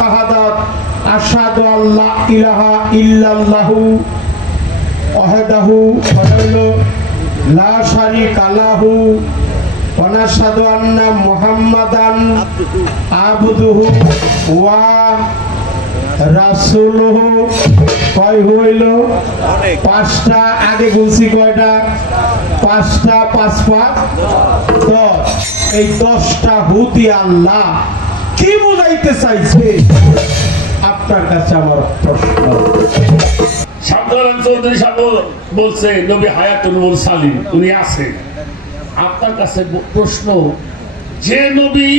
শাহাদাত আশহাদু আল্লা ইলাহা ইল্লাল্লাহু ওয়াহদাহু লা শারীকা লাহু ওয়া নাশহাদু আন্না মুহাম্মাদান আবদুহু ওয়া রাসূলুহু। কয় হইল? পাঁচটা। আগে বলছি কয়টা? পাঁচটা। 5 5 10। এই 10টা হুদি আল্লাহ কি বুঝাইতে চাইছে আপনার কাছে আমার প্রশ্ন। শামসুল চৌধুরী সাহেব বলছে নবী হায়াতুল মুরসালিন, উনি আছে। আপনার কাছে প্রশ্ন, যে নবী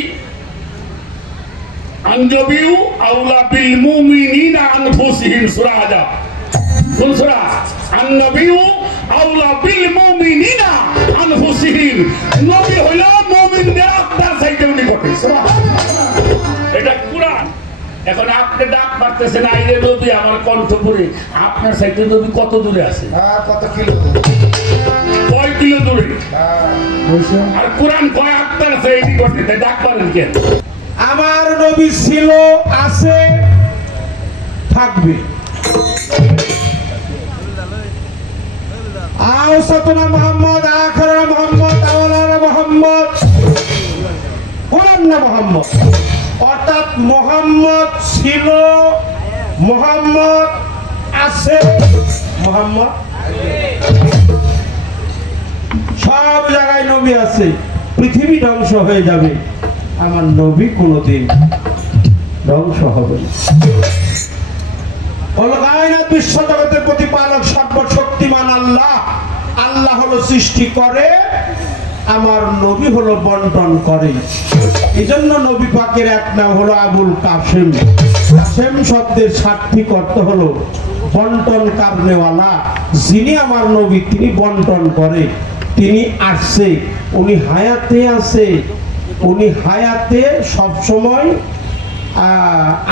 আনজবিউ আউলা বিল মুমিনিনা আনফুসিহিম, সূরা আযাব। কোন সূরা? আননবিউ আউলা বিল মুমিনিনা আনফুসিহিম। নবী হলো মুমিনদের আত্মার চাইতে নিকটে। সুবহানাল্লাহ। এটা কুরআন। এখন আপনি ডাক মারতেছেন আইরে নবী আমার কণ্ঠপুরে, আপনার চাইতে নবী কত দূরে আছে? কত কিলো? কয় কিলো দূরে? আর কুরআন কয় আত্মার চাইতে নিকটে, তাই ডাক মারেন কেন? আমার নবী ছিল, আছে, থাকবে। আওসাতুনা মুহাম্মদ, আখিরুনা মুহাম্মদ, আওয়ালুনা মুহাম্মদ, কুরআন মুহাম্মদ। অর্থাৎ মুহাম্মদ ছিল, মুহাম্মদ আছে, মুহাম্মদ সব জায়গায় নবী আছে। পৃথিবী ধ্বংস হয়ে যাবে, আমার নবী কোনদিন ধ্বংস হবে না। বিশ্ব জগতের প্রতিপালক সর্বশক্তিমান আল্লাহ। আল্লাহ হলো সৃষ্টি করে, আমার নবী হলো বন্টন করে। এই জন্য নবী পাকের এক নাম হলো আবুল কাসেম। কাসেম শব্দের সার্থিক অর্থ হলো বন্টন কারনেওয়ালা। যিনি আমার নবী, তিনি বন্টন করে, তিনি আসছে, উনি হায়াতে আছে, উনি হায়াতে সবসময়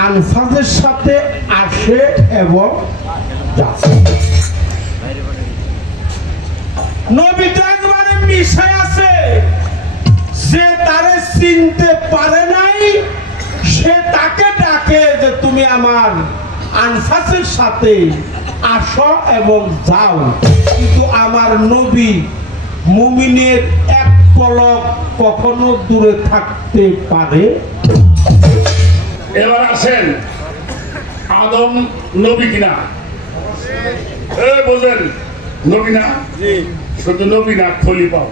আনফাজের সাথে আসে এবং যাচ্ছে। নবীটা একবারে মিশে আছে, যে তারে চিনতে পারে নাই সে তাকে ডাকে যে তুমি আমার আনফাসের সাথে আসো এবং যাও। কিন্তু আমার নবী মুমিনের এক পলক কখনো দূরে থাকতে পারে। এবার আসেন, আদম নবী কিনা? বুঝলেন নবী না? শুধু নবী না, খলিফা।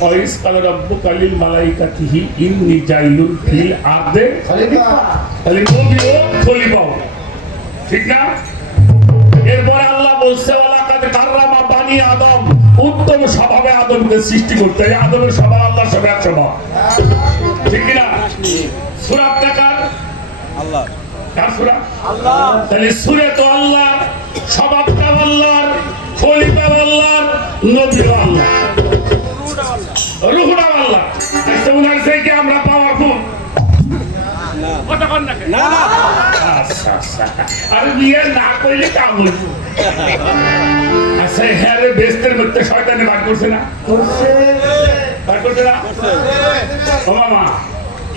ওয়াইস কালা রাব্বুকা লিল মালাইকাতিহি ইন্নী জাইলুন ফিল আরদে খলিফা। তাহলে নবী ও খলিফা, ঠিক না? এরপর আল্লাহ বলছে ওয়ালাকাদ কাররামা বানি আদম, উত্তম স্বভাবে আদমকে সৃষ্টি করতে। আদমের স্বভাব আল্লাহর সাথে এক স্বভাব, ঠিক না? সূরা কার? আল্লাহ। কার সূরা? আল্লাহ। তাহলে সূরা তো আল্লাহ, স্বভাবটা আল্লাহর, খলিফা আল্লাহর, নবীও আল্লাহ, রূহটা আল্লাহ। আচ্ছা উনার থেকে আমরা পাওয়ারফুল না? কথা কন না না। আচ্ছা আচ্ছা, আর বিয়ে না করলে কাম হইছে। আচ্ছা হ্যাঁ রে, বেস্তের মধ্যে শয়তানে বাদ করছে না? করছে। বাদ করছে না? ও মামা,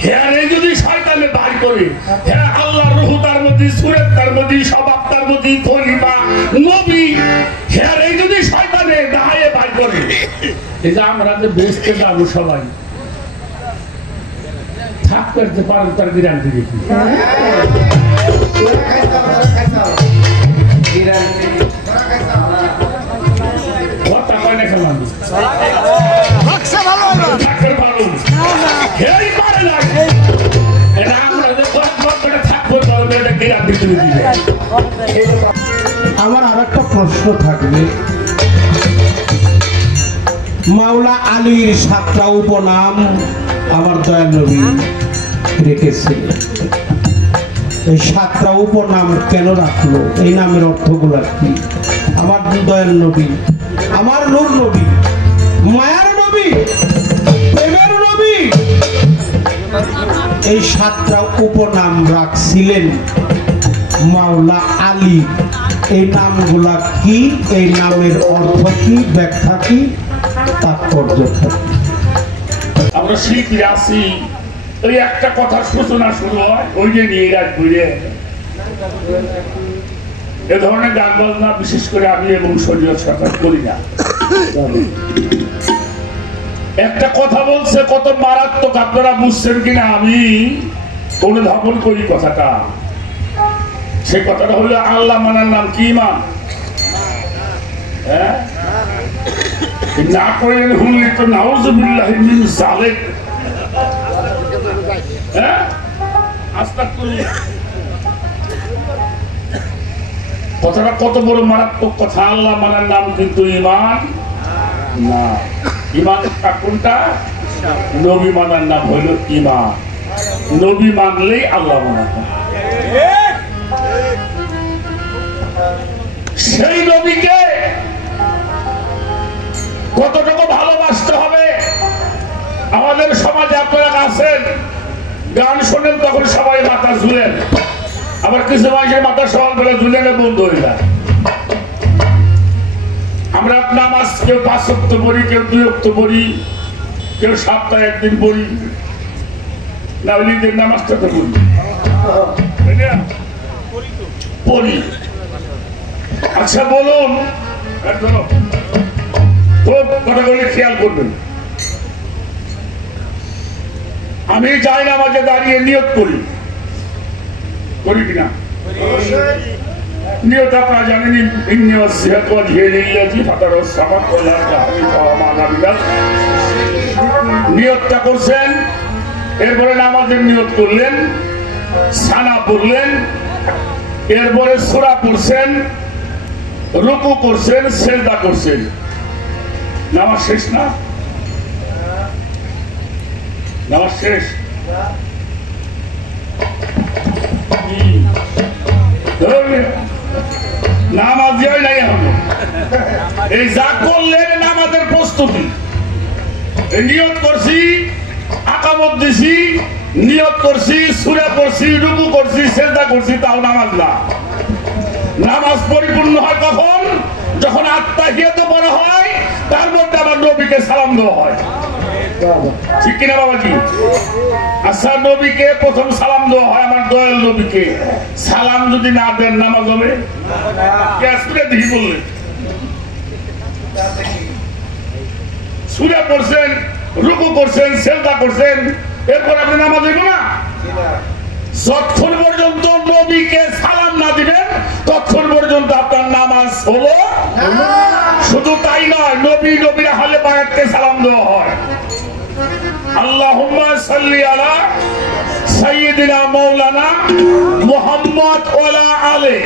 হ্যাঁ রে যদি শয়তানে বাদ করে, হ্যাঁ আল্লাহর রূহ তার মধ্যে, সূরত তার মধ্যে, স্বভাব তার মধ্যে, খলিফা নবী, হ্যাঁ রে যদি শয়তানে দাঁড়িয়ে বাদ করে, এই যে আমরা যে বেস্তে যাবো সবাই থাক করতে পারেন, তার গ্যারান্টি দেখি। কথা কয় না খেলাম আমার আর একটা প্রশ্ন থাকবে, মাওলা আলীর 7টা উপনাম আমার দয়াল নবী রেখেছিলেন। এই 7টা উপনাম কেন রাখলো? এই নামের অর্থগুলা কি? আমার দয়াল নবী, আমার নূর নবী, মায়ার নবী, প্রেমের নবী, এই 7টা উপনাম রাখছিলেন মাওলা আলী। এই নামগুলা কি? এই নামের অর্থ কি, ব্যাখ্যা কি, তাৎপর্য? আমরা শিখি আসি ওই একটা কথার সূচনা শুরু হয়, ওই যে নিয়ে রাত ঘুরে এ ধরনের গান বাজনা বিশেষ করে আমি এবং শরীয়ত সরকার করি না। একটা কথা বলছে কত মারাত্মক, আপনারা বুঝছেন কিনা আমি অনুধাবন করি কথাটা। সেই কথাটা হলো আল্লাহ মানার নাম কি ইমান? হ্যাঁ, না করে হুনলে তো নাউযুবিল্লাহি মিন যালিক। হ্যাঁ, আস্তাগফিরুল্লাহ। কথাটা কত বড় মারাত্মক কথা। আল্লাহ মানার নাম কিন্তু ইমান না। ইমান কোনটা? নবী মানার নাম হলো ইমান। নবী মানলেই আল্লাহ মানার নাম। সেই নবীকে কতটুকু ভালোবাসতে হবে। আমাদের সমাজে আপনারা আছেন, গান শোনেন তখন সবাই মাথা ঝুলেন, আবার কিছু মানুষের মাথা সকালবেলা ঝুলেনে বন্ধ হয়ে যায়। আমরা নামাজ কেউ 5 ওয়াক্ত পড়ি, কেউ 2 ওয়াক্ত পড়ি, কেউ সপ্তাহে একদিন পড়ি, না হলে ঈদের নামাজটা তো পড়ি। আচ্ছা বলুন তো, কথাগুলি খেয়াল করবেন। আমি যাই নামাজে দাঁড়িয়ে নিয়ত করি, করি কিনা? নিয়ত আপনারা জানেন, নিয়তটা করছেন, এরপরে নামাজের নিয়ত করলেন, সানা পড়লেন, এরপরে সূরা পড়ছেন, রুকু করছেন, সিজদা করছেন, নামাজ শেষ না? নামাজ শেষ। নামাজ নাই এখন, এই যা করলেন নামাজের প্রস্তুতি। নিয়ত করছি, আকামত দিছি, নিয়ত করছি, সূরা পড়ছি, রুকু করছি, সিজদা করছি, তাও নামাজ না। নামাজ পরিপূর্ণ হয় কখন? যখন আত্তাহিয়াত পড়া হয়, তার মধ্যে আবার নবীকে সালাম দেওয়া হয়। ঠিক কিনা বাবাজি? আচ্ছা, নবীকে প্রথম সালাম দেওয়া হয় আমার দয়াল নবীকে। সালাম যদি না দেন নামাজ হবে? দেখি বললেন সূরা পড়ছেন, রুকু করছেন, সিজদা করছেন, এরপর আপনি নামাজ হইব না। যতক্ষণ পর্যন্ত নবীকে সালাম না দিবেন ততক্ষণ পর্যন্ত আপনার নামাজ হলো। শুধু তাই নয়, নবীরা হলে বায়াতকে সালাম দেওয়া হয়। আল্লাহুম্মা সাল্লি আলা সাইয়্যিদিনা মাওলানা মুহাম্মদ ওয়ালা আলে।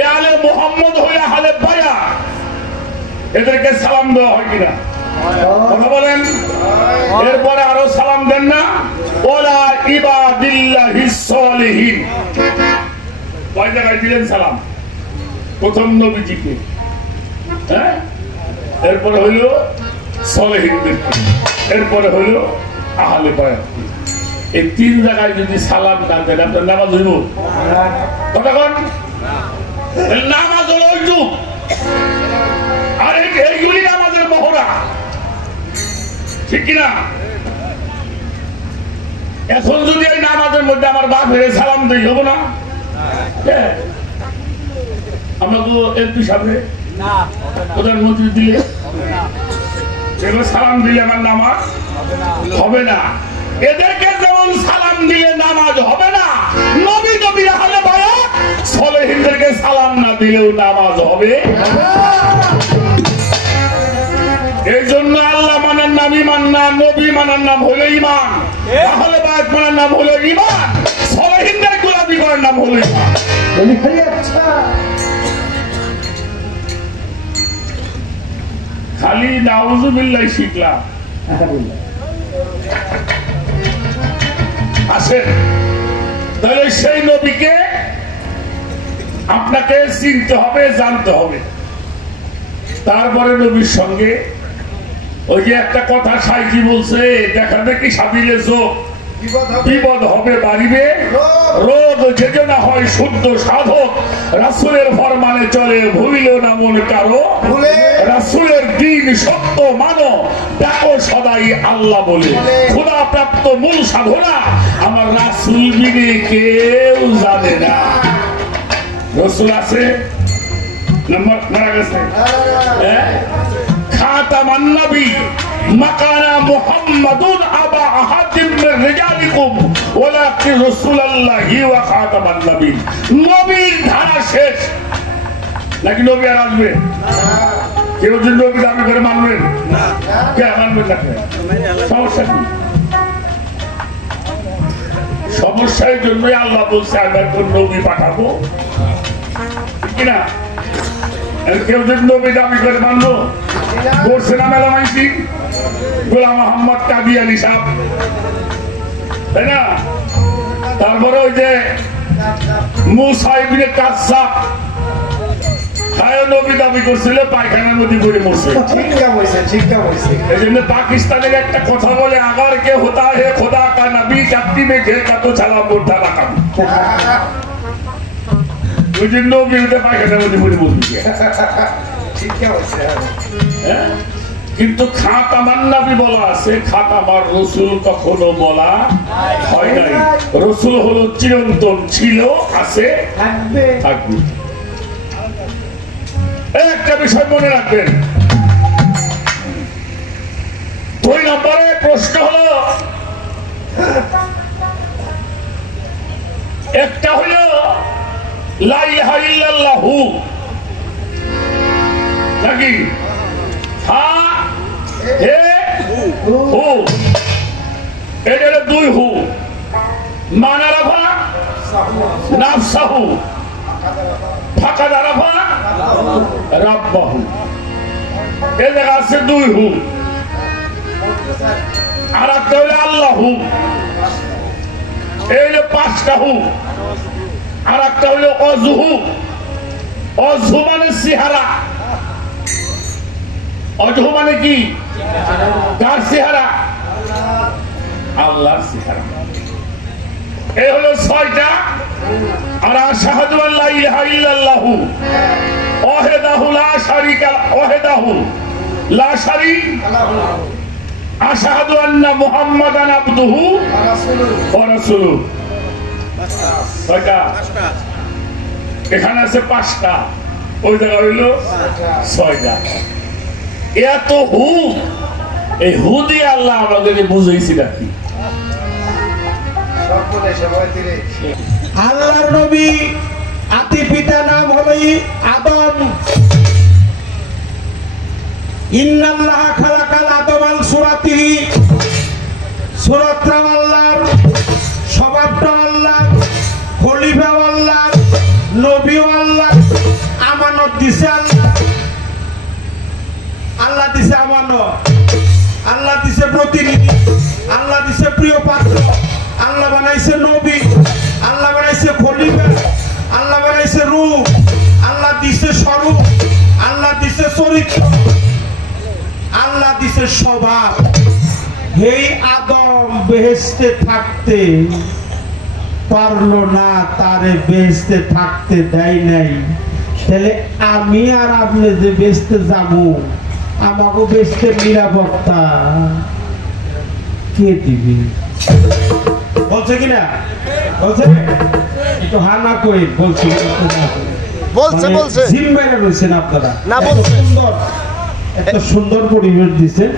এ আলে মুহাম্মদ হলে আলে বায়া, এদেরকে সালাম দেওয়া হয় কিনা? কথা বলেন। এরপরে আরো সালাম দেন না? ওয়ালা ইবাদিল্লাহিস সালিহিন। কয় জায়গায় দিলেন সালাম? প্রথম নবীজিকে, হ্যাঁ, এরপরে হইল সালেহিনদেরকে, এরপরে হইল আহলে বায়াত। এই 3 জায়গায় যদি সালাম না দেন আপনার নামাজ হইব? কথা কন। নামাজ হলো ওই যুগ, আর এইগুলি নামাজের মহড়া, ঠিক কিনা? এখন যদি এই নামাজের মধ্যে আমার বাপ হেরে সালাম দিই, হবো না? আমরা তো এমপি সামনে প্রধানমন্ত্রী দিলে সেগুলো সালাম দিলে আমার নামাজ হবে না। এদেরকে যেমন সালাম দিলে নামাজ হবে না, নবীরা হলে বায়াত, সালেহিনদেরকে সালাম না দিলেও নামাজ হবে। এই জন্য আল্লাহ মানার নাম ইমান না, নবী মানার নাম হলো ইমান, আহলে বায়াত মানার নাম হলো ইমান, সালেহিনদের গোলামি করার নাম হলো ইমান। খালি নাউযুবিল্লাহ শিখলাম। আসেন তাহলে সেই নবীকে আপনাকে চিনতে হবে, জানতে হবে। তারপরে নবীর সঙ্গে ওই যে একটা কথা সাইজি বলছে, দেখা দেখি সাবিলে চোখ, বিপদ হবে বাড়িবে রোদ, যেতে না হয় শুদ্ধ সাধক, রাসূলের ফরমানে চলে ভুলিল না মন কারো, রাসূলের দিন সত্য মানো, দেখো সদাই আল্লাহ বলে। খোদা প্রাপ্ত মূল সাধনা আমার রাসূল বিনে কেউ জানে না। রাসূল আছে না মারা গেছে? খাতামান নবী মাকানা মুহাম্মাদুন আবা আহাদিম মিন রিজালিকুম ওয়ালাকিন রাসূলুল্লাহি ওয়া খাতামান নবী। নবীর ধারা শেষ নাকি নবী আর আসবে? কেউ যদি নবী দাবি করে মানবেন না? কে মানবেন না? সমস্যা কি? সমস্যার জন্যই আল্লাহ বলছে আমি একজন নবী পাঠাবো, কিনা? কেউ যদি নবী দাবি করে মানবো? করছে না মেলা মাইছি গোলাম মোহাম্মদ কাদিয়ানী সাহেব, তাই না? তারপরে ওই যে মুসা ইবনে কাসসাব নবী দাবি করছিল, পায়খানার মধ্যে পড়ে মরছে। এই জন্য পাকিস্তানের একটা কথা বলে, আগার কে হোতা হে খোদা কা নবী চাকরি মে ঘে কা তো ছাড়া মোটা রাখাম। ওই জন্য নবীতে পায়খানার মধ্যে পড়ে মরছে। কিন্তু খাতামান নবী বলা আছে, খাতামার রাসূল কখনো বলা হয় নাই। রাসূল হলো চিরন্তন, ছিল, আছে, থাকবে। একটা বিষয় মনে রাখবেন, 2 নম্বরে প্রশ্ন হলো, একটা হলো লা ইলাহা ইল্লাল্লাহু নাকি হা হে হু, এটা 2 হু। মানারাফা নাফসাহু ফাঁকা দারাফা রাব্বাহু, এই জায়গা আছে 2 হু। আর একটা হলো আল্লাহু, এই হলো 5টা হু। আর একটা হলো অজহু, অজহু মানে চেহারা, অজহু মানে কি? কার চেহারা? আল্লাহর চেহারা। এই হলো 6টা। আর আশহাদু আল্লা ইলাহা ইল্লাল্লাহু ওয়াহদাহু লা শারীকা ওয়াহদাহু লা শারীকা লাহু আশহাদু আন্না মুহাম্মাদান আবদুহু ওয়া রাসূলুহু। কয়টা? এখানে আছে 5টা, ওই জায়গা হইলো 6টা। এত হু, এই হু দিয়ে আল্লাহ আমাদেরকে বুঝাইছি নাকি? আল্লাহর নবী আদি পিতা নাম হলো আদম। ইন্নাল্লাহা খালাকাল আদম আল সূরাতিহি, সূরাতটা আল্লাহর, স্বভাবটা আল্লাহর, খলিফা আল্লাহর, নবী আল্লাহর, আমানত দিছে আল্লাহ। আল্লাহ দিছে আমানত, আল্লাহ দিছে প্রতিনিধি, আল্লাহ দিছে প্রিয় পাত্র, আল্লাহ বানাইছে নবী, আল্লাহ বানাইছে খলিফা, আল্লাহ বানাইছে রূপ, আল্লাহ দিছে স্বরূপ, আল্লাহ দিছে চরিত্র, আল্লাহ দিছে স্বভাব। এই আদম বেহেশতে থাকতে পারলো না, তারে বেহেশতে থাকতে দেয় নাই। তাহলে আমি আর আপনি যে বেহেশতে যাবো, আমাকে বেহেশতের নিরাপত্তা কে দিবে? বলছে কিনা? বলছে একটু হানা কই বলছি, বলছে বলছে জিম্বাইরা রইছেন আপনারা না, বলছে সুন্দর, এত সুন্দর পরিবেশ দিয়েছেন।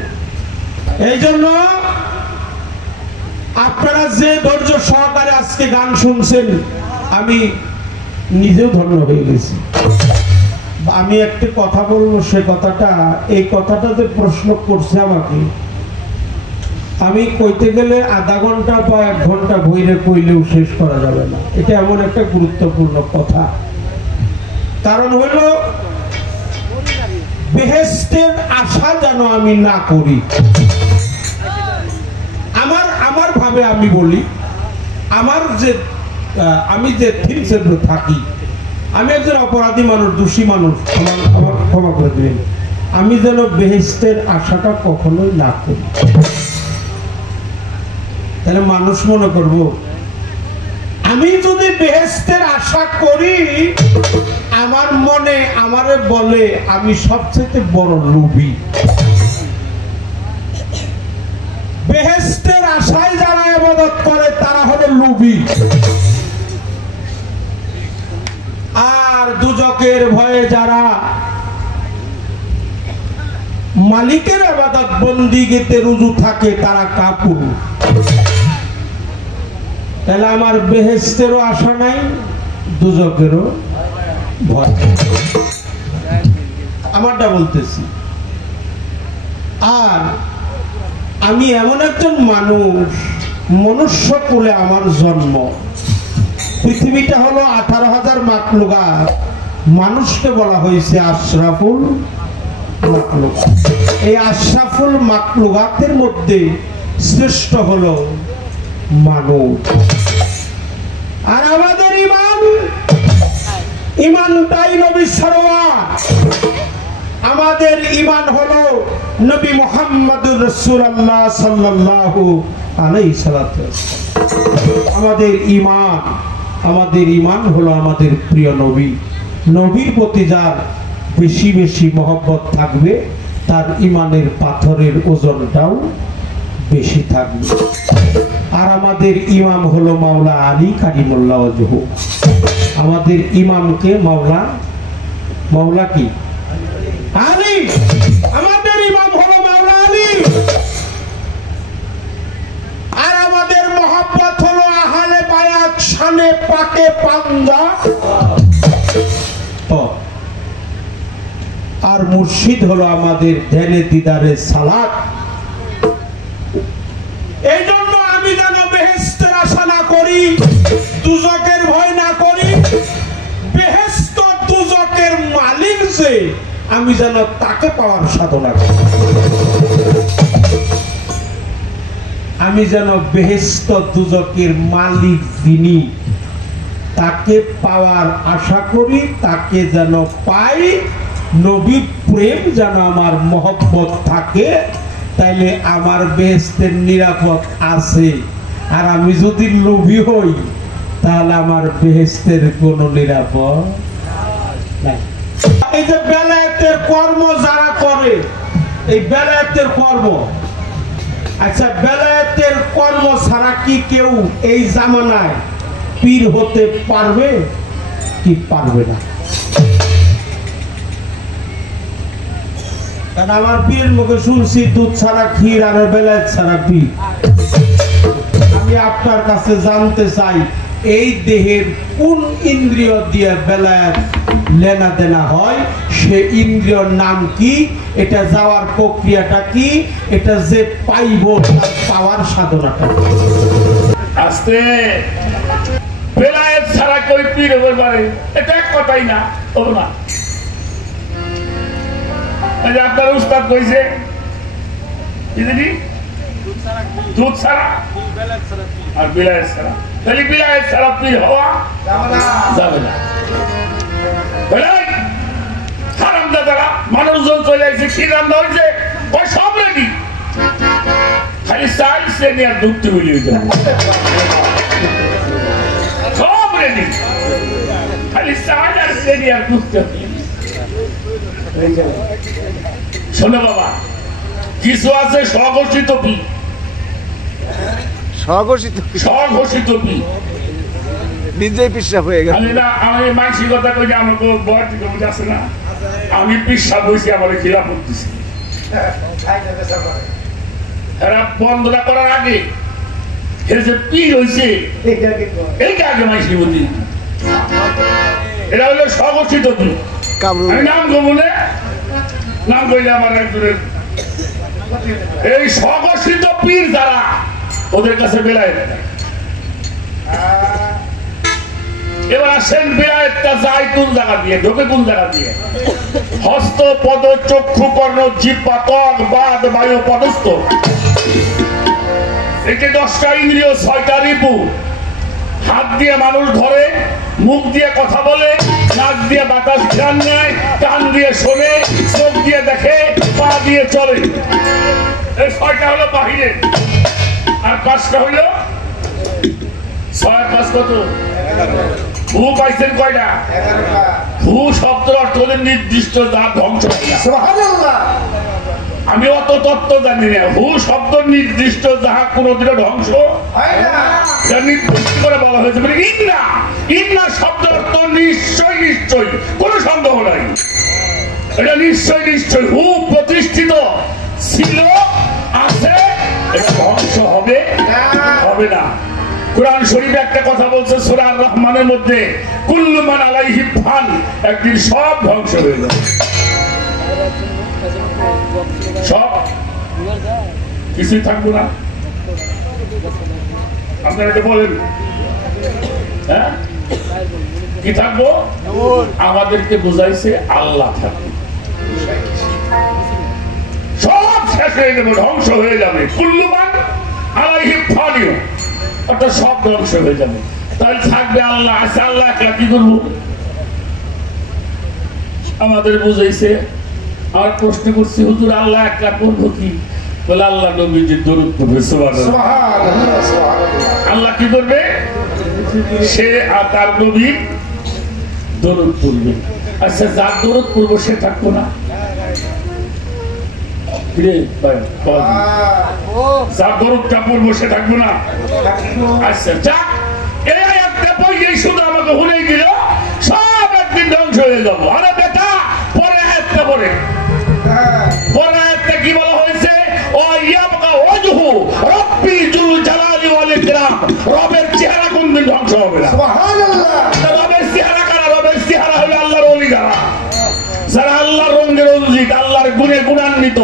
এই জন্য আপনারা যে ধৈর্য সহকারে আজকে গান শুনছেন, আমি নিজেও ধন্য হয়ে গেছি। আমি একটা কথা বলবো, সে কথাটা, এই কথাটা যে প্রশ্ন করছে আমাকে, আমি কইতে গেলে আধা ঘন্টা বা 1 ঘন্টা বইরে কইলেও শেষ করা যাবে না। এটা এমন একটা গুরুত্বপূর্ণ কথা। কারণ হলো বেহেশতের আশা যেন আমি না করি। আমার ভাবে আমি বলি, আমার যে আমি যে থিমসেন্দ্র থাকি, আমি একজন অপরাধী মানুষ, দোষী মানুষ, আমার ক্ষমা করে দিবেন। আমি যেন বেহেশতের আশাটা কখনোই না করি। তাহলে মানুষ মনে করব আমি যদি বেহেশতের আশা করি, আমার মনে আমারে বলে আমি সবচেয়ে বড় লোভী। বেহেশতের আশায় যারা ইবাদত করে তারা হলো লোভী, আর দুজকের ভয়ে যারা মালিকের ইবাদত বন্দিগিতে রুজু থাকে তারা কাপুর। তাহলে আমার বেহেশতেরও আশা নাই, দুজকেরও ভয়। আমারটা বলতেছি। আর আমি এমন একজন মানুষ, মনুষ্য কুলে আমার জন্ম। পৃথিবীটা হলো 18,000 মাখলুকাত, মানুষকে বলা হয়েছে আশরাফুল মাখলুকাত। এই আশরাফুল মাখলুকাতের মধ্যে শ্রেষ্ঠ হলো মানুষ। আর আমাদের ইমানটাই নবী সরওয়ার। আমাদের ইমান হলো নবী মুহাম্মদুর রাসূলুল্লাহ সাল্লাল্লাহু আলাইহি সাল্লাম। আমাদের ইমান হলো আমাদের প্রিয় নবী। নবীর প্রতি যার বেশি বেশি মহব্বত থাকবে তার ইমানের পাথরের ওজনটাও বেশি থাকবে। আর আমাদের ইমাম হলো মাওলা আলী কারিমুল্লাহ ওয়াজহু। আমাদের ইমামকে মাওলা কি আলী, আমাদের ইমাম হলো মাওলা আলী। আর আমাদের মহব্বত হলো আহলে বায়াত শানে পাকে পাঞ্জা। আর মুর্শিদ হলো আমাদের ধ্যানে দিদারে সালাত। এই জন্য আমি যেন বেহেশতের আশা না করি, দুজকের ভয় না করি। বেহেশত দুজকের মালিক যে, আমি যেন তাকে পাওয়ার সাধনা করি। আমি যেন বেহেশত দুজকের মালিক যিনি, তাকে পাওয়ার আশা করি, তাকে যেন পাই। নবী প্রেম যেন আমার মহব্বত থাকে, তাইলে আমার বেহেশতের নিরাপদ আছে। আর আমি যদি লোভী হই তাহলে আমার বেহেশতের কোনো নিরাপদ নাই। এই যে বেলায়েতের কর্ম যারা করে, এই বেলায়েতের কর্ম, আচ্ছা বেলায়েতের কর্ম ছাড়া কি কেউ এই জামানায় পীর হতে পারবে কি পারবে না? কারণ আমার পীরের মুখে শুনছি দুধ ছাড়া ক্ষীর আর বেলায়েত ছাড়া পীর। আমি আপনার কাছে জানতে চাই, এই দেহের কোন ইন্দ্রিয় দিয়ে বেলায়েত লেনা দেনা হয়, সে ইন্দ্রিয়র নাম কি, এটা যাওয়ার প্রক্রিয়াটা কি, এটা যে পাইব পাওয়ার সাধনাটা। আস্তে বেলায়েত ছাড়া কই পীর হতে পারে? এটা এক কথাই না, হলো না। আপনার উস্তাদ কইছে দুধ ছাড়া আর বিলায়েত ছাড়া। তাহলে বিলায়েত ছাড়া পীর হওয়া যাবে না। হারামদাদারা মানুষজন চলে আসছে, ক্ষীর রান্না হয়েছে, ওই সব রেডি, খালি চাল শ্রেণী আর দুধ তুলি সব রেডি, খালি চাল আর শ্রেণী আর দুধ। শোনো বাবা, কিছু আছে স্বঘোষিত পীর, স্বঘোষিত পীর নিজেই পিসাব হয়ে গেল। আমি মানসিকতা কই যে আমাকে বয়স আছে না, আমি পিসাব হয়েছি, আমার খিলা পড়তেছি। এরা বন্ধটা করার আগে এর যে পীর হয়েছে এইটা আগে মাইসি বুদ্ধি। এরা হলো স্বঘোষিত পীর। আমি নাম কমলে নাম কইলে আমার একজনের এই স্বঘোষিত পীর যারা, ওদের কাছে বেলায়েত। এবার আসেন বেলায়েতটা যায় কোন জায়গা দিয়ে, ঢোকে কোন জায়গা দিয়ে? হস্ত পদ চক্ষু কর্ণ জিহ্বা ত্বক বাদ বায়ু পদস্থ, এটি 10টা ইন্দ্রিয়, 6টা রিপু। হাত দিয়ে মানুষ ধরে, মুখ দিয়ে কথা বলে, নাক দিয়ে বাতাস ঘ্রাণ নেয়, কান দিয়ে শোনে, চোখ দিয়ে দেখে, পা দিয়ে চলে। এই 6টা হলো বাহিরে, আর 5টা হইল 6 আর 5 কত? ভূ পাইছেন কয়টা? ভূ শব্দের অর্থ হলো নির্দিষ্ট, যা ধ্বংস। আমি অত তত্ত্ব জানি না। হু শব্দ নির্দিষ্ট, যাহা কোনদিনও ধ্বংস নির্দিষ্ট করে বলা হয়েছে। মানে ইন্না, ইন্না শব্দের অর্থ নিশ্চয়, নিশ্চয়, কোন সন্দেহ নাই। এটা নিশ্চয়, নিশ্চয় হু প্রতিষ্ঠিত ছিল, আছে, এটা ধ্বংস হবে হবে না। কুরআন শরীফে একটা কথা বলছে সূরা আর রহমানের মধ্যে, কুল্লু মান আলাইহি ফান, একদিন সব ধ্বংস হয়ে যাবে, সব কিছুই থাকবো না। আপনারা এটা বলেন, হ্যাঁ কি থাকবো? আমাদেরকে বুঝাইছে আল্লাহ থাকবে, সব শেষ হয়ে যাবে, ধ্বংস হয়ে যাবে। কুল্লু মান আলাইহি ফানিও, অর্থাৎ সব ধ্বংস হয়ে যাবে। তাহলে থাকবে আল্লাহ, আছে আল্লাহ একলা, কি করবো? আমাদের বুঝাইছে। আর প্রশ্ন করছি, হুজুর আল্লাহ একলা করবো কি? বলে আল্লাহ নবীজির দরুদ পড়বে, সুবহানাল্লাহ। আল্লাহ কি করবে? সে আর তার নবী দরুদ পড়বে। আচ্ছা, যার দরুদ পড়বো সে থাকবো না? যার দরুদটা পড়বো সে থাকবো না? আচ্ছা যাক, এই একটা বই শুধু আমাকে হুনেই দিল, সব একদিন ধ্বংস হয়ে যাবো। আরে বেটা, পরে একটা পরে পরে একটা কি বলা হয়েছে? ও ইয়াবকা ওয়াজহু রাব্বি যুল জালালি ওয়াল ইকরাম, রবের চেহারা কোনদিন ধ্বংস হবে না। সুবহানাল্লাহ। রবের চেহারা কারা? রবের চেহারা হলো আল্লাহর ওলি যারা, যারা আল্লাহর রঙের অঞ্জিত, আল্লাহর গুণে গুণান্বিত,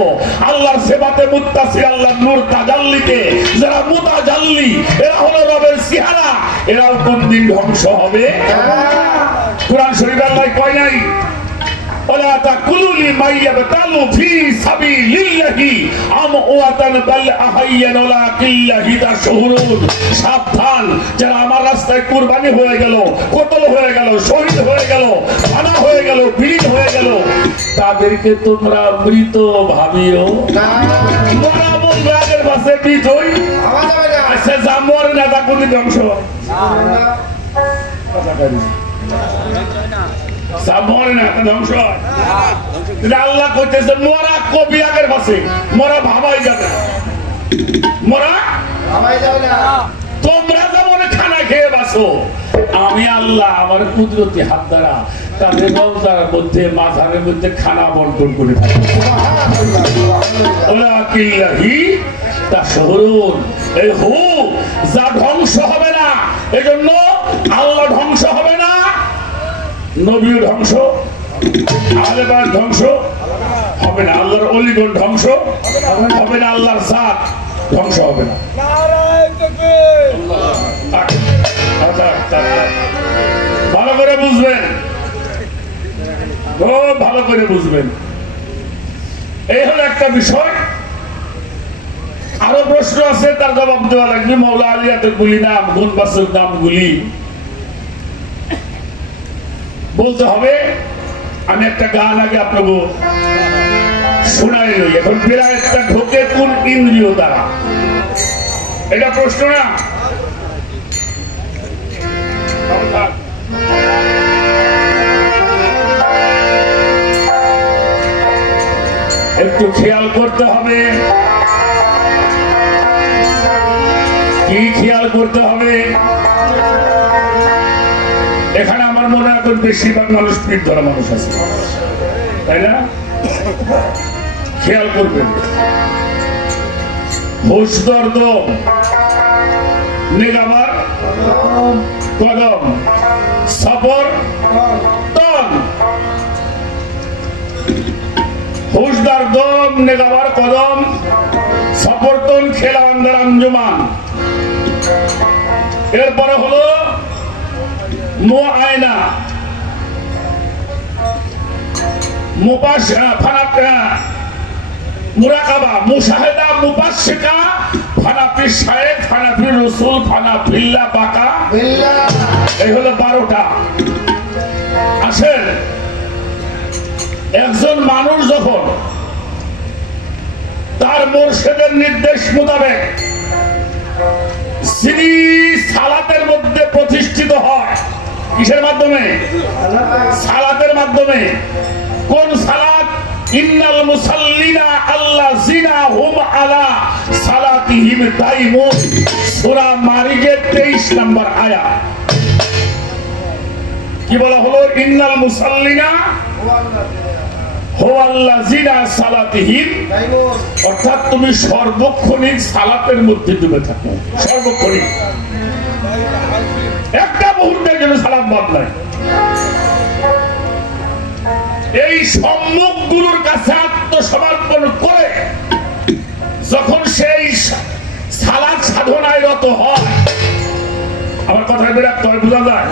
আল্লাহর সেবাতে মুত্তাসির, আল্লাহর নূর তাজাল্লিতে যারা মুতাজাল্লি, এরা হলো রবের চেহারা। এরাও কোনদিন ধ্বংস হবে? কুরআন শরীফে আল্লাহ কয় নাই, ওয়ালা তাকুলু লিমান ইয়াবতালু ফি সাবিলিল্লাহি আমওয়াতান বাল আহাইয়ান ওয়ালাকিল্লাহি তাশহুরুন। সাবধান, যারা আমার রাস্তায় কুরবানি হয়ে গেল, কতল হয়ে গেল, শহীদ হয়ে গেল, ফানা হয়ে গেল, বিলীন হয়ে গেল, তাদেরকে তোমরা মৃত ভাবিও না। মরা বলবে আগের পাশে বিজয়। আচ্ছা, যা মরে না তা কোনদিন ধ্বংস না। আল্লাহ কইতেছে মরা কবি আগের পাশে, মরা ভাবাই যাবে না, মরা ভাবাই যাবে না। তোমরা যেমন খানা খেয়ে বাসো, আমি আল্লাহ আমার কুদরতি হাত দ্বারা তাদের রওজার মধ্যে, মাঝারের মধ্যে খানা বন্টন করে থাকি। ওয়ালাকিল্লাহি তাশহুরুন, এই হু যা ধ্বংস হবে না, এজন্য আল্লাহ ধ্বংস হবে না, নবীও ধ্বংস, আহলে বাইত ধ্বংস হবে না, আল্লাহর ওলিগণ ধ্বংস হবে না, আল্লাহর জাত ধ্বংস হবে না। ভালো করে বুঝবেন, খুব ভালো করে বুঝবেন। এই হলো একটা বিষয়। আরো প্রশ্ন আছে, তার জবাব দেওয়া লাগবে। মৌলা আলিয়াতের গুলি নাম, গুণবাসের নামগুলি বলতে হবে। আমি একটা গান আগে আপনাকে শোনাই লই। এখন বিরাটটা ঢোকে কোন ইন্দ্রিয় দ্বারা, এটা প্রশ্ন না? একটু খেয়াল করতে হবে। কি খেয়াল করতে হবে? এখানে আমার মনে হয় এখন বেশিরভাগ মানুষ পিঠ ধরা মানুষ আছে, তাই না? খেয়াল করবেন। হুশ দর্দ, নিগামার কদম, সবর তন। হুশদার দম, নেগাবার কদম, সফরতন, খেলা আন্দার আঞ্জুমান। এরপরে হলো মুআয়না, মুরাকাবা, মুশাহেদা, মুবাশশিকা, ফানাফি শায়েখ, ফানাফি রাসূল, ফানাফিল্লাহ বাকা। এই হলো 12টা। আসেন, একজন মানুষ যখন তার মুর্শিদের নির্দেশ মোতাবেক যিনি সালাতের মধ্যে প্রতিষ্ঠিত হয়, কিসের মাধ্যমে? সালাতের মাধ্যমে। কোন সালাত? ইন্নাল মুসাল্লিনা আল্লাযিনা হুম আলা সালাতিহিম দাইমুন সূরা মারিজের 23 নম্বর আয়াত কি বলা হলো ইন্নাল মুসাল্লিনা হুয়াল্লাযিনা সালাতিহিম দাইমুন অর্থাৎ তুমি সর্বক্ষণিক সালাতের মধ্যে ডুবে থাকো সর্বক্ষণিক একটা মুহূর্তের জন্য সালাত বাদ নাই এই সম্মুখ গুরুর কাছে আত্মসমর্পণ করে যখন সেই সালাত সাধনায় রত হয় আমার কথা বিরাট করে বোঝা যায়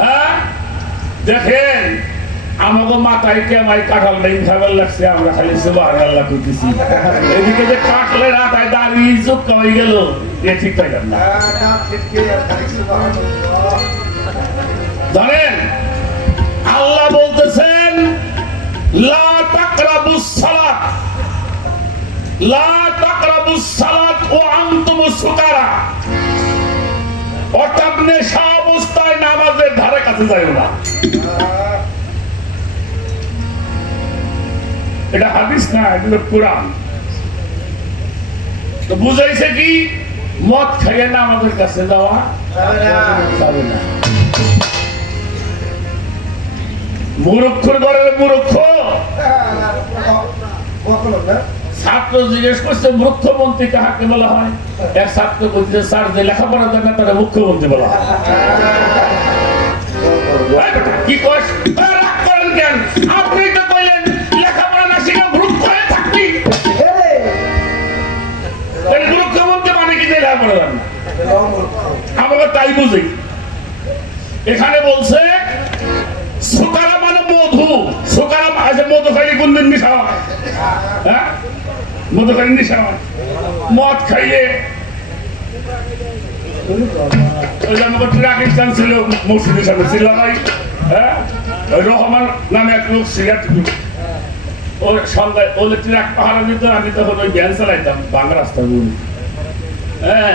হ্যাঁ দেখেন আমাকে মাথায় কেমাই কাঁঠাল নেই খাবার লাগছে আমরা খালি সুবহানাল্লাহ কইতেছি এদিকে যে কাঁঠালের আটায় দাঁড়িয়ে চুপ হয়ে গেল এ ঠিক তাই না জানেন আল্লাহ বলতেছেন লা তাকরাবুস সালাত লা তাকরাবুস সালাত ওয়া আনতুমুস সুকারা অর্থাৎ নেশা অবস্থায় নামাজের ধারে কাছে যাইও না এটা হাদিস না এটা কোরআন তো বুঝাইছে কি মদ খাইয়ে না আমাদের কাছে যাওয়া যাবে না মূর্খর ঘরের মূর্খ ছাত্র জিজ্ঞেস করছে মুখ্যমন্ত্রী কাহাকে বলা হয় এক ছাত্র বলছে স্যার যে লেখাপড়া জানে তারা মুখ্যমন্ত্রী বলা হয় কি করেন কেন আপনি তো কইলেন লেখাপড়া না শিখে মূর্খ হয়ে থাকবি মুখ্যমন্ত্রী মানে কি লেখাপড়া জানে আমাকে তাই বুঝি এখানে বলছে সুকারা মানে মধু সুকারা আছে মধু খাইলে কোন দিন মিশা হয় হ্যাঁ মধু খাইলে মিশা হয় মদ খাইলে ট্রাকিস্তান ছিল মসজিদ হিসাবে ছিল ভাই হ্যাঁ রহমান নামে এক লোক সিগারেট ও সন্ধ্যায় ওলে ট্রাক পাহারা দিত আমি তখন ওই ভ্যান চালাইতাম বাংলা রাস্তা বলি হ্যাঁ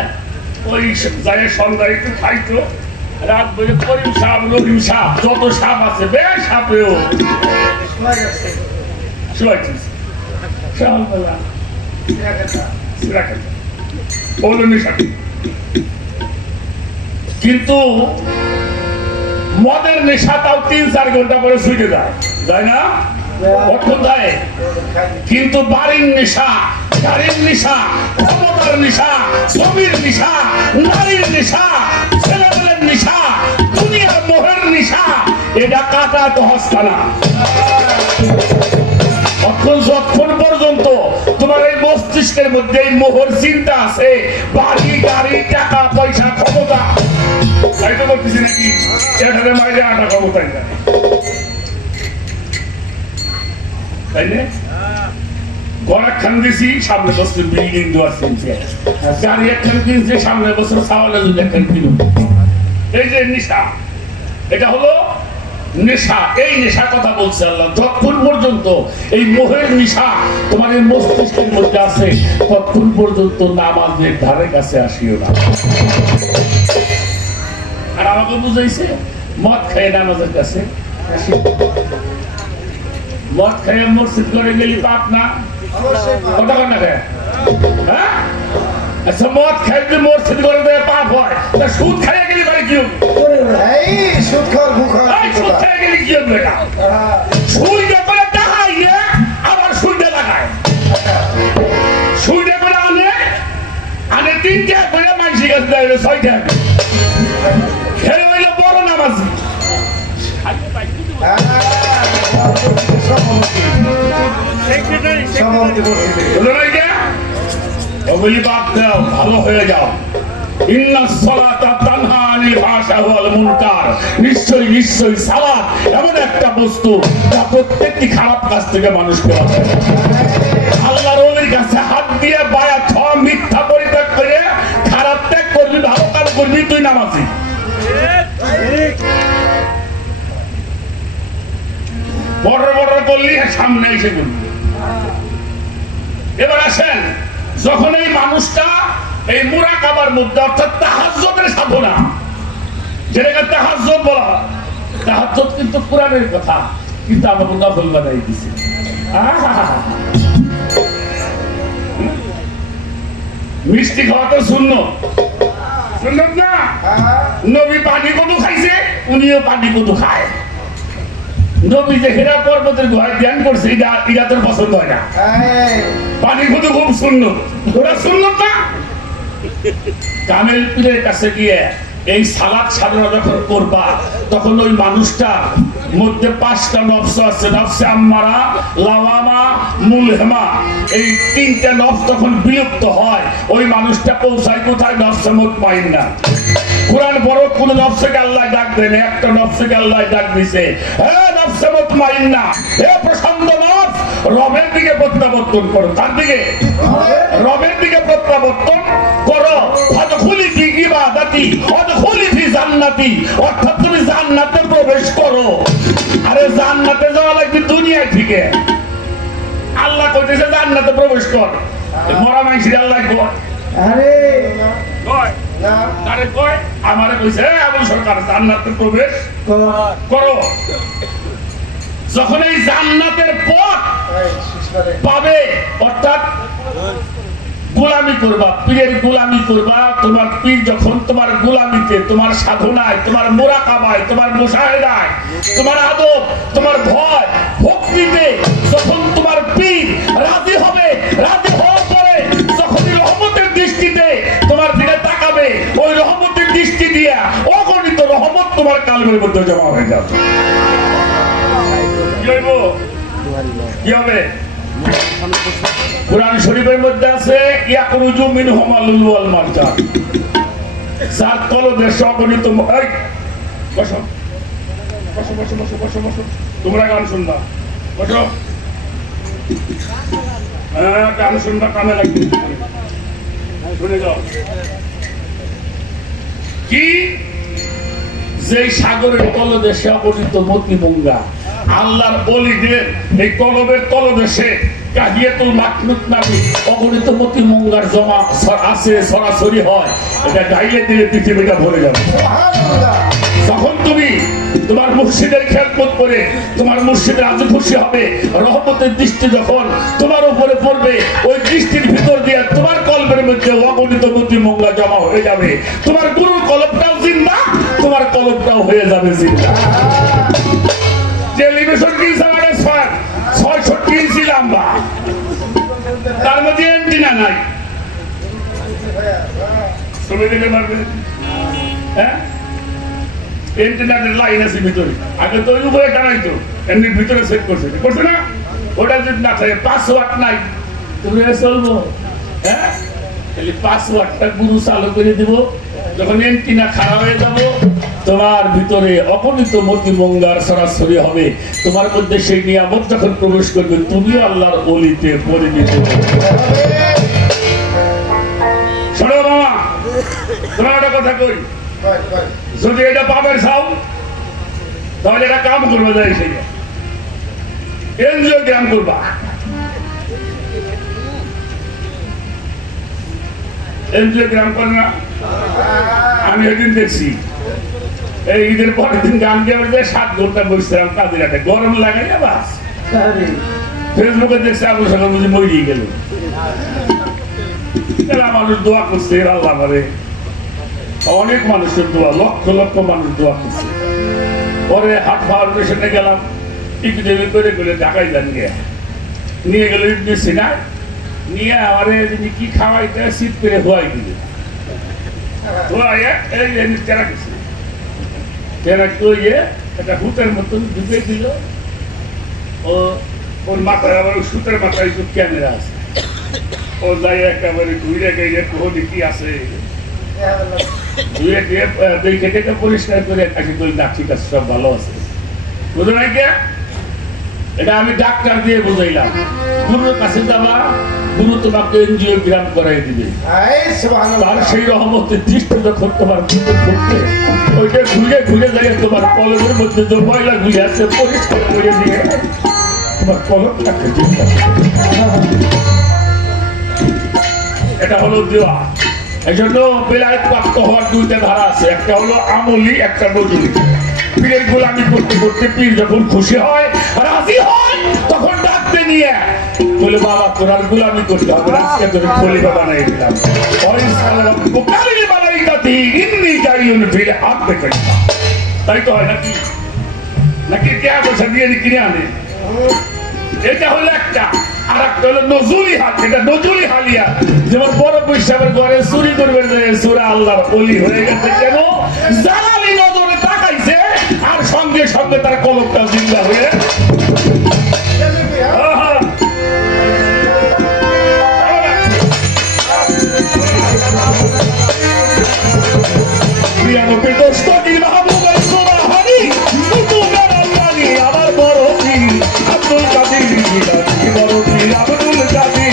ওই যাই সন্ধ্যায় একটু খাইতো রাত বলে করিম সাপ রহিম সাপ যত সাপ আছে বেশ সাপেও কিন্তু মদের নেশা তাও 3-4 ঘন্টা পরে ছুটে যায় তাই না অর্থ দেয় কিন্তু বাড়ির নেশা গাড়ির নেশা ক্ষমতার নেশা জমির নেশা নারীর নেশা ছেলেমেয়ের নেশা দুনিয়ার মোহের নেশা এটা কাটা তো হস্তা না যতক্ষণ পর্যন্ত তোমার এই মস্তিষ্কের মধ্যে এই মোহর চিন্তা আছে বাড়ি গাড়ি টাকা পয়সা ক্ষমতা তাই তো করতেছি নাকি এটাতে মাইরে আটা ক্ষমতাই না তাই না গড়াখান দিছি সামনে বছর বিল্ডিং দেওয়ার কিনছে গাড়ি একখান কিনছে সামনে বছর চাওয়ালে যদি একখান কিনুন এই যে নেশা এটা হলো নেশা এই নেশা কথা বলছে আল্লাহ যতক্ষণ পর্যন্ত এই মোহের নেশা তোমার এই মস্তিষ্কের মধ্যে আছে ততক্ষণ পর্যন্ত নামাজের ধারে কাছে আসিও না আর আমাকে বুঝাইছে মদ খাই নামাজের কাছে মদ খাইয়ে মসজিদ করে গেলি পাপ না কথা কর না খায় হ্যাঁ আচ্ছা মদ খাইতে মসজিদ করে দেয় পাপ হয় তা সুদ খাইয়ে গেলি বাড়ি কি হবে সুদ খাইয়ে গেলি কি হবে এটা সুইটা করে টাকাইয়ে আবার সুইটা লাগায় সুইটা করে আনে 3 টাকা করে মাইসি গাছ দেয় 6 টাকা খেলে হইলে বড় নামাজি ভালো হয়ে যাও নিশ্চয়ই নিশ্চয়ই সালাত এমন একটা বস্তু যা প্রত্যেকটি খারাপ কাজ থেকে মানুষকে বাঁচায় আল্লাহর ওলির কাছে হাত দিয়ে বায়া মিথ্যা পরিত্যাগ করে খারাপ ত্যাগ করবি ভালো কাজ করবি তুই নামাজি বড় বড় করলি সামনে এসে বলবি এবার আসেন যখন এই মানুষটা এই মুরাকাবার মধ্যে অর্থাৎ তাহাজ্জুদের সাধনা যেটাকে তাহাজ্জুদ বলা হয় তাহাজ্জুদ কিন্তু কোরআনের কথা কিন্তু আমাকে নফল বানাই দিছে মিষ্টি খাওয়া তো শূন্য শুনলাম না নবী পানি কত খাইছে উনিও পানি কত খায় নবী যে হেরা পর্বতের গুহায় ধ্যান করছে এটা তোর পছন্দ হয় না পানি কত খুব শূন্য ওরা শুনলাম না কামেল পীরের কাছে গিয়ে এই সালাত সাধনা যখন করবা তখন ওই মানুষটার মধ্যে 5টা নফস আছে নফসে আম্মারা লাওয়ামা মুলহেমা এই 3টা নফস তখন বিলুপ্ত হয় ওই মানুষটা পৌঁছায় কোথায় নফসে মুতমাইন্না কুরআন বড় কোন নফসকে আল্লাহ ডাক দেন একটা নফসকে আল্লাহ ডাক দিয়েছে হে নফসে মুতমাইন্না হে প্রশান্ত নফস রবের দিকে প্রত্যাবর্তন করো তার দিকে রবের দিকে প্রত্যাবর্তন করো ফাদখুলি ফি ইবাদাতি ওয়াদখুলি ফি জান্নাতি অর্থাৎ তুমি জান্নাতে প্রবেশ করো আরে জান্নাতে যাওয়া লাগবে দুনিয়া থেকে আল্লাহ কইতেছে জান্নাতে প্রবেশ কর মরা মাইসির আল্লাহ কয় আরে কয় না আরে কয় আমারে কইছে আবু সরকার জান্নাতে প্রবেশ করো যখন এই জান্নাতের পথ পাবে অর্থাৎ গোলামি করবা পীরের গোলামি করবা তোমার পীর যখন তোমার গোলামিতে তোমার সাধনায় তোমার মুরাকাবায় তোমার মুশাহেদায় তোমার আদব তোমার ভয় ভক্তিতে যখন তোমার পীর রাজি হবে রাজি হওয়ার পরে যখন রহমতের দৃষ্টিতে তোমার দিকে তাকাবে ওই রহমতের দৃষ্টি দিয়া অগণিত রহমত তোমার কালবের মধ্যে জমা হয়ে যাবে কি হবে কুরআন শরীফের মধ্যে আছে ইয়াখরুজু মিনহুমুল লুলু ওয়াল মারজান যার তলদেশ অগণিত এই বসো বসো বসো বসো বসো বসো তোমরা গান শুনবা বসো হ্যাঁ গান শুনবা কামে লাগবে শুনে যাও কি যে সাগরের তলদেশে অগণিত মতিমুঙ্গা আল্লাহর ওলিদের এই কলবের তলদেশে কাহিয়াতুল মাকনুত নামে অগণিত মতিমুঙ্গার জমা আছে সরাসরি হয় এটা গাইলে দিলে পৃথিবীটা ভরে যাবে যখন তুমি তোমার মুর্শিদের খেদমত করে তোমার মুর্শিদের রাজি খুশি হবে রহমতের দৃষ্টি যখন তোমার উপরে পড়বে ওই দৃষ্টির ভিতর দিয়ে তোমার কলবের মধ্যে অগণিত মতিমুঙ্গা জমা হয়ে যাবে তোমার গুরুর কলবটাও জিন্দা তোমার কলবটাও হয়ে যাবে জিন্দা টেলিভিশন কিনছিলাম 660 ইঞ্চি লম্বা তার মধ্যে এন্টিনা নাই ছবি দেখে পারবে হ্যাঁ এন্টিনার লাইন আছে ভিতরে আগে তো উপরে টানাইতো এমনি ভিতরে সেট করছে করছে না ওটা যদি না থাকে 5 ওয়াট নাই তুমি চলবো হ্যাঁ তাহলে 5 ওয়াটটা গুরু চালু করে দিব যখন এন্টিনা খারাপ হয়ে যাব তোমার ভিতরে অগণিত মতিমুঙ্গার সরাসরি হবে তোমার মধ্যে সেই নিয়ামত যখন প্রবেশ করবে তুমিও আল্লাহর ওলিতে পরিণত হবে শোনো বাবা তোমার একটা কথা কই যদি এটা পাবেন চাও তাহলে এটা কাম করবে যায় সেটা এনজিও জ্ঞান করবা এনজিও গ্রাম করে না আমি একদিন দেখছি এই ঈদের পরের দিন গান গেয়ে 7 ঘন্টা বসছিলাম কাজিরাটে গরম লাগে না বাস ফেসবুকে দেখছি আবু সরকার বুঝি মরিয়ে গেল মানুষ দোয়া করছে আল্লাহ করে অনেক মানুষের দোয়া লক্ষ লক্ষ মানুষ দোয়া করছে পরে হাট ফাউন্ডেশনে গেলাম টিকিট করে করে ঢাকায় যান গিয়ে নিয়ে গেল ইবনে সিনা নিয়ে আমারে যিনি কি খাওয়াইতে শীত করে হওয়াই দিলে একটা হুতের মতন ঢুকে দিল ও ওর মাথায় আবার সুতের মাথায় ক্যামেরা আছে ও যাই একেবারে ঘুরে গিয়ে কোহনি কি আছে ধুয়ে দিয়ে দেখে দেখে পরিষ্কার করে কাশি করি না ঠিক আছে সব ভালো আছে বুঝো নাই কে এটা আমি ডাক্তার দিয়ে বুঝাইলাম গুরুর কাছে যাবা গুরু তোমাকে এনজিওগ্রাম করাই দিবে আর সেই রহমতের দৃষ্টি যখন তোমার ভিতর ঢুকবে ওইটা ঘুরে ঘুরে যায় তোমার কলমের মধ্যে যে ময়লা ঘুরে আছে পরিষ্কার করে দিয়ে তোমার কলমটাকে এটা হলো দেওয়া এই জন্য বেলায়েত প্রাপ্ত হওয়ার 2টা ধারা আছে একটা হলো আমলি একটা নজরুলি পীরের গোলামি করতে করতে পীর যখন খুশি হয় রাজি হয় তখন ডাকতে নিয়ে বলে বাবা তোর আর গোলামি করতে হবে আজকে তোর খলিফা বানাই দিলাম তাই তো হয় নাকি নাকি টাকা পয়সা দিয়ে কিনে আনে এটা হলো একটা আর একটা হলো নজরুলি হাত এটা নজরুলি হালিয়া যেমন বড় পয়সাবের ঘরে চুরি করবেন সুরা আল্লাহর ওলি হয়ে গেছে কেন জালালি নজরে তাকাইছে আর সঙ্গে সঙ্গে তার কলকটা জিন্দা হয়ে আমার বড় আব্দুল কাদের বড় আব্দুল কাদের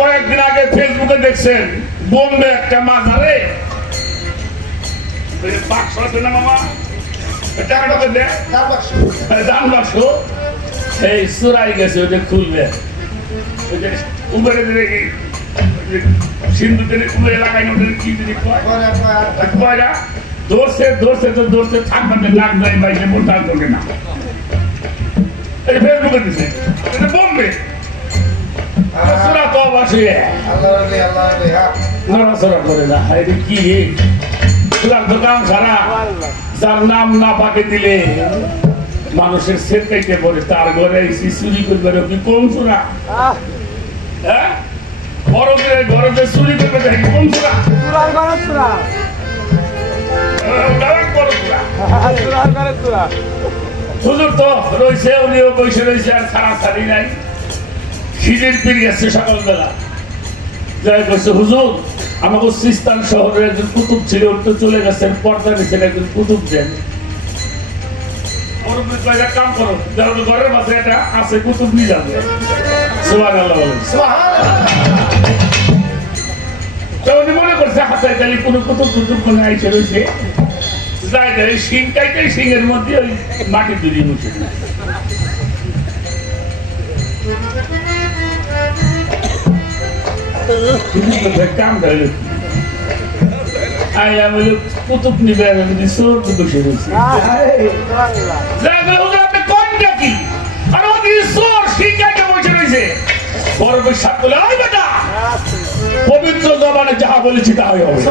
কয়েকদিন আগে ফেসবুকে দেখছেন বোম্বে একটা মাজারে বাক্স আছে না মামা টাকাটাকে দেয় দান বাক্স এই চুরাই গেছে ওই যে খুলবে ওই যে উপরে দেখি সিন্ধু এলাকায় কি যদি কয়রা ধরছে তো ধরছে থাকবে নাক যায় বাইরে মোটার দোকে না এই ফেসবুকে দিচ্ছে এটা বোম্বে মানুষের সেট খাইতে পড়ে তার ঘরে চুরি করবে কি কম চোরা হ্যাঁ বড় ঘরে চুরি করবে কম চোরা হুজুর তো রয়েছে উনিও বসে রয়েছে আর ছাড়াছাড়ি নাই খিজির পীর গেছে সকালবেলা যাই বলছে হুজুর আমাকে সিস্তান শহরের একজন কুতুব ছিল তো চলে গেছেন পর্দা নিচ্ছেন একজন কুতুব দেন কাম করো ঘরের মাঝে এটা আছে কুতুব নিয়ে যাবে সুবহানাল্লাহ বলেন উনি মনে করছে হাসাই তালি কোনো কুতুব কুতুব কোনো আইসে রয়েছে যাই যাই শিং কাইতে শিংয়ের মধ্যে ওই মাটি দূরি বসে কাম করে আয়া বলে কুতুব নিবে আমি চোর বসে রয়েছি আপনি কোন ডাকি বড় বিশ্বাস করলে ওই বেটা পবিত্র জবানে যাহা বলেছি তাই হবে।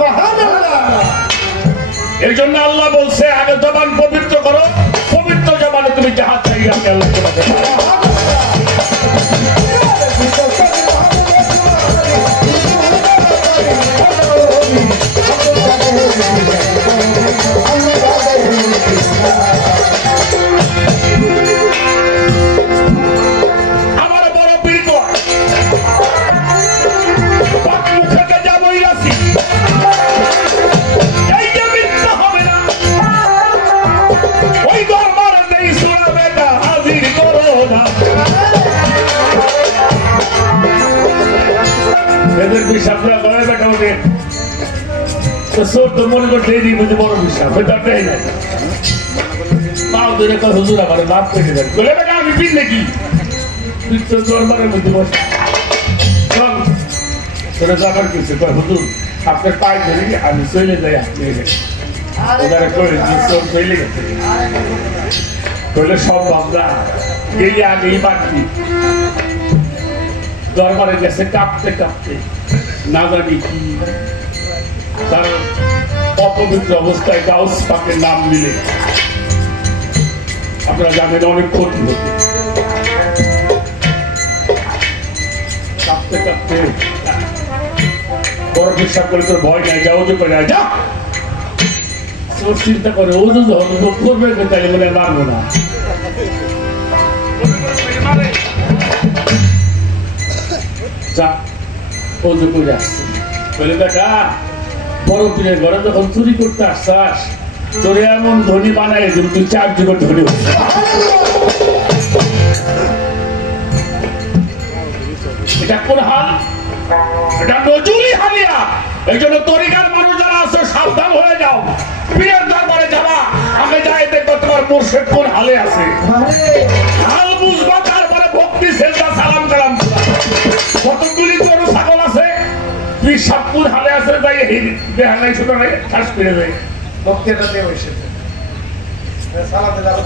এই জন্য আল্লাহ বলছে আগে জবান পবিত্র করো, পবিত্র জবানে তুমি যাহা চাই আমি আল্লাহ তোমাকে আমার বড় পীর মুখে যাবই আসি এই যে মিথ্যা হবে না, ওই দরবার নেই সোনা বেটা হাজির করো না। এদের বিশ্বাসরা করে বেটা ওকে ছোট মনে করতে এই বুঝে বড় বিশ্বাস ওইটাই নাই। মাও ধরে কয় হুজুর আমার মাফ করে দেন, বলে বেটা আমি পিন নাকি তুই তো দরবারের মধ্যে বসে তোরা যাবার কিছু কয় হুজুর আপনার পায়ে ধরি আমি চলে যাই, আপনি ওনারা করে চলে গেছে বলে সব বাবলা গেলে আগেই বাকি দরবারে গেছে কাঁপতে কাঁপতে না জানি কি তার অপবিত্র অবস্থায় গাউস পাকের নাম নিলে আপনারা জানেন অনেক ক্ষতি হতো। কাঁপতে কাঁপতে বড় বিশ্বাস করে তোর ভয় নাই, যাও যে করে যা তোর চিন্তা করে ও তো যখন করবে তাহলে বলে মারবো না। যা ও যে করে আসছে বলে বেটা বড় পীরের ঘরে যখন চুরি করতে আসছাস তোরে এমন ধনী বানাই দিন তুই 4 যুগের ধনী হচ্ছে। এটা কোন হাল? এটা নজরুলি হালিয়া। এই জন্য তরিকার মানুষ যারা আছে সাবধান হয়ে যাও, পীরের দরবারে যাবা আগে যাই দেখবো তোমার মুর্শিদ কোন হালে আছে, হাল বুঝবা তারপরে ভক্তি সেজদা সালাম কালাম কতগুলি গরু ছাগল আছে তুই সাতপুর হালে আছে তাই দেখা নাই শুধু নাই ঠাস ফিরে যায় ভক্তিটা দেব এসেছে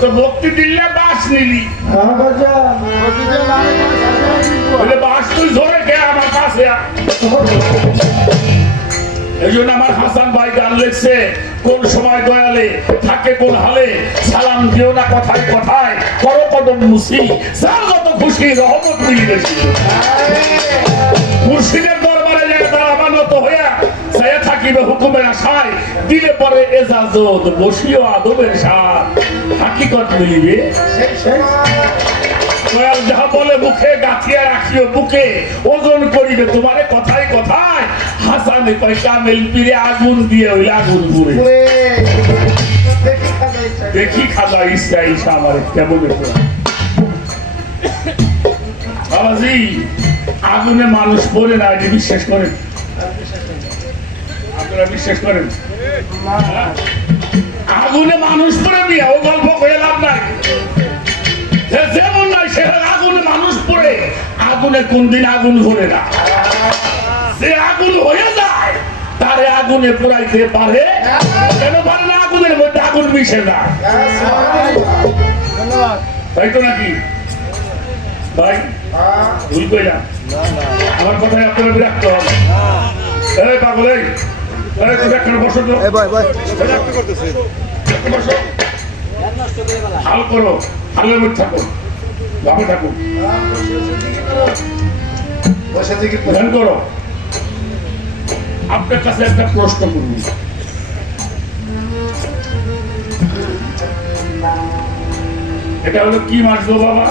তো ভক্তি দিলে বাস নিলি বলে বাস তুই ধরে কে আমার কাছে এই জন্য আমার হাসান ভাই গান লিখছে কোন সময় দয়ালে থাকে কোন হালে সালাম দিও না কথায় কথায় করো কদম মুসি যার যত খুশি রহমত মিলি বেশি। মুর্শিদের দরবারে যায় তার আমানত হইয়া সে থাকিবে হুকুমের আশায় দিলে পরে এজাজত বসিও আদবের সাথ হাকিকত মিলিবে। দয়াল যাহা বলে মুখে গাঁথিয়া রাখিও বুকে ওজন করিবে তোমারে কথায় কথায় হাসানে কয় কামেল পীরে আগুন দিয়ে হইলে আগুন পুড়ে দেখি খাজা ইচ্ছা ইসা আমার কেমন বাবাজি আগুনে মানুষ পড়ে না এটি বিশ্বাস করেন আপনারা বিশ্বাস করেন? আগুনে মানুষ পড়ে দিয়া ও গল্প করে লাভ নাই, যেমন নাই সে আগুনে মানুষ পড়ে আগুনে কোনদিন আগুন ধরে না, যে আগুন হয়ে যায় তারে আগুনে পুরাইতে পারে কেন পারে না? আগুনের মধ্যে আগুন মিশে যায় তাই তো নাকি ভাই? ভুল কইলাম? আমার কথায় আপনারা বিরক্ত হবে? পাগল বসো তো হাল করো, হালের মধ্যে থাকো, ভাবে থাকো, ধ্যান করো। আপনার কাছে একটা প্রশ্ন করব, এটা হলো কি মাস গো বাবা?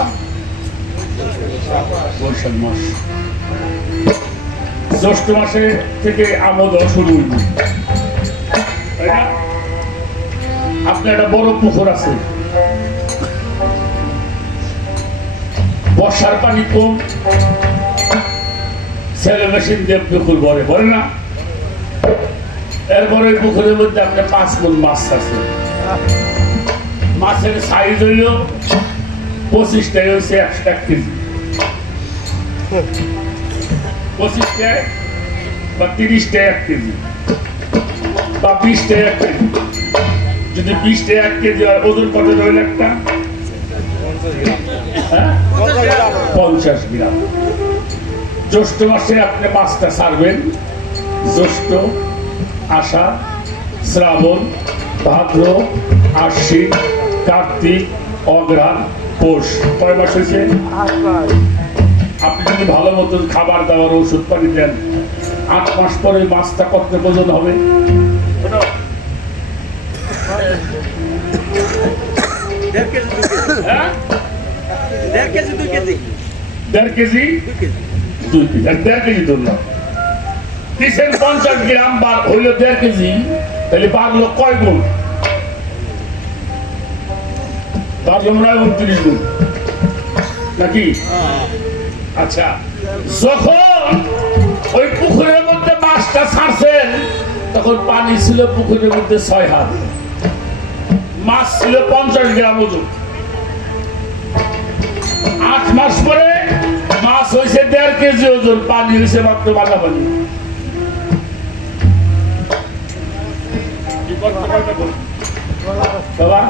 বৈশাখ মাস। জ্যৈষ্ঠ মাসে থেকে আমোদ শুরু হইল, তাই না? আপনার একটা বড় পুকুর আছে, বর্ষার পানি কম, ছেলে মেশিন দিয়ে পুকুর ভরে ভরে না, এরপরে পুকুরের মধ্যে আপনার 5 মণ মাছ আছে। মাছের সাইজ হইল 25টাই হচ্ছে 100 কেজি, 25টায় বা 30টায় 1 কেজি বা 20টায় 1 কেজি। যদি 20টায় 1 কেজি হয় ওজন কত রইল? একটা 50 গ্রাম। জ্যৈষ্ঠ মাসে আপনি মাছটা ছাড়বেন। জ্যৈষ্ঠ, আষাঢ়, শ্রাবণ, ভাদ্র, আশ্বিন, কার্তিক, অগ্রহায়ণ, পৌষ। কয় মাস হয়েছে? আপনি যদি ভালো মতন খাবার দাবার ওষুধ পানি দেন, 8 মাস পরে মাছটা কত ওজন হবে? 1.5 KG 2 KG 1.5 KG 2 KG 1.5 KG ধরলাম। 50 গ্রাম বা হইল 1.5 কেজি, তাহলে বাড়লো কয় গুণ? বাড়লো মনে হয় 29 গুণ নাকি? আচ্ছা, যখন ওই পুকুরের মধ্যে মাছটা ছাড়ছেন তখন পানি ছিল পুকুরের মধ্যে 6 হাত, মাছ ছিল 50 গ্রাম ওজন। 8 মাস পরে মাছ হয়েছে 1.5 কেজি ওজন, পানি হয়েছে মাত্র বাধা পানি। বাবা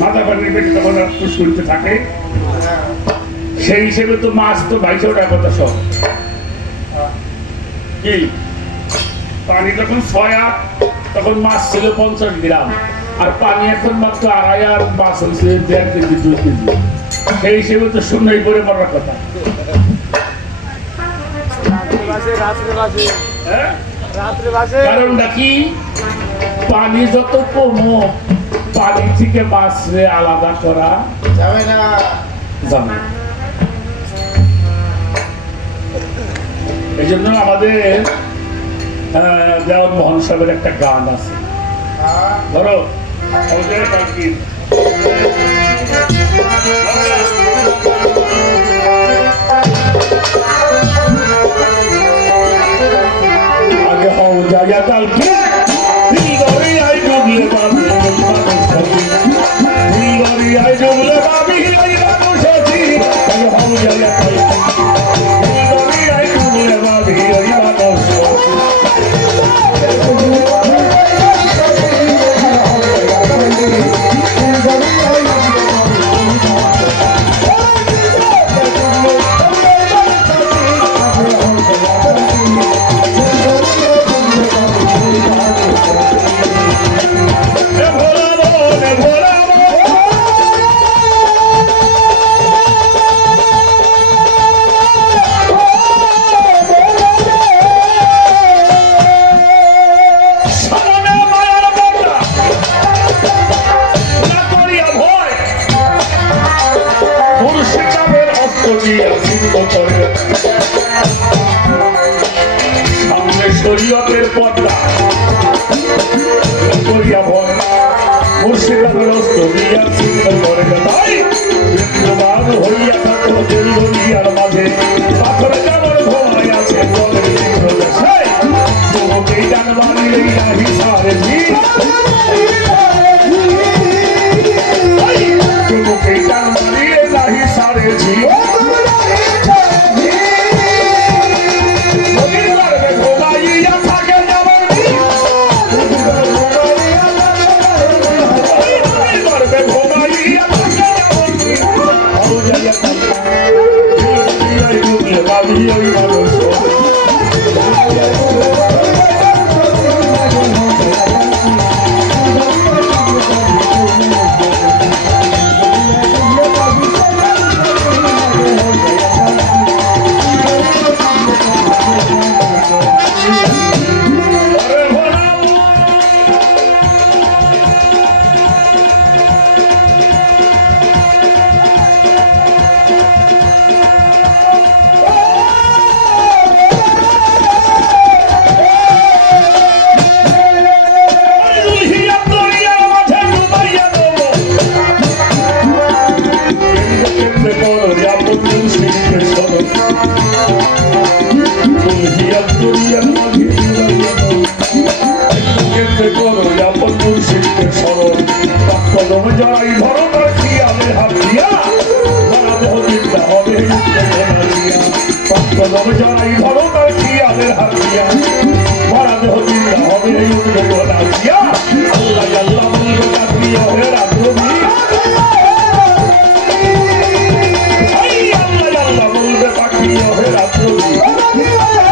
মাথা পানির পেটে তখন পুষ্করিতে থাকে, সেই হিসেবে তো মাছ তো 22 টাকা কথা সব। কি পানি যখন 6 হাত তখন মাছ ছিল 50 গ্রাম, আর পানি এখন মাত্র 2.5 আর মাছ হয়েছে 1.5 কেজি 2 কেজি। সেই হিসেবে তো শূন্যই পরে পড়ার কথা। কারণটা কি? পানি যত কমো পানি থেকে মাছরে আলাদা করা যাবে না। যাবে। এই জন্য আমাদের দেওয়ান মোহন সাহেবের একটা গান আছে, ধরো আমাদের আগে হও জায়গা কালকে আই ডুবলে পাবি আই ডুবলে পাবি হও জায়গা কালকে আই ডুবলে পাবি সামনে শরীয়তের পর্দা করিয়া ভয় মুর্শিদাবাদের অস্ত্র দিয়া চিন্তা করে ভাই বিন্দুবান হইয়া থাকো জেলগলিয়ার মাঝে পাথরে যাবার ঘুমাই আছে জলের তীব্র দেশে তোমাকেই জানবানি লইয়া হিসারে তোমাকেই জানবানি লইয়া হিসারে Allah প্রদীপ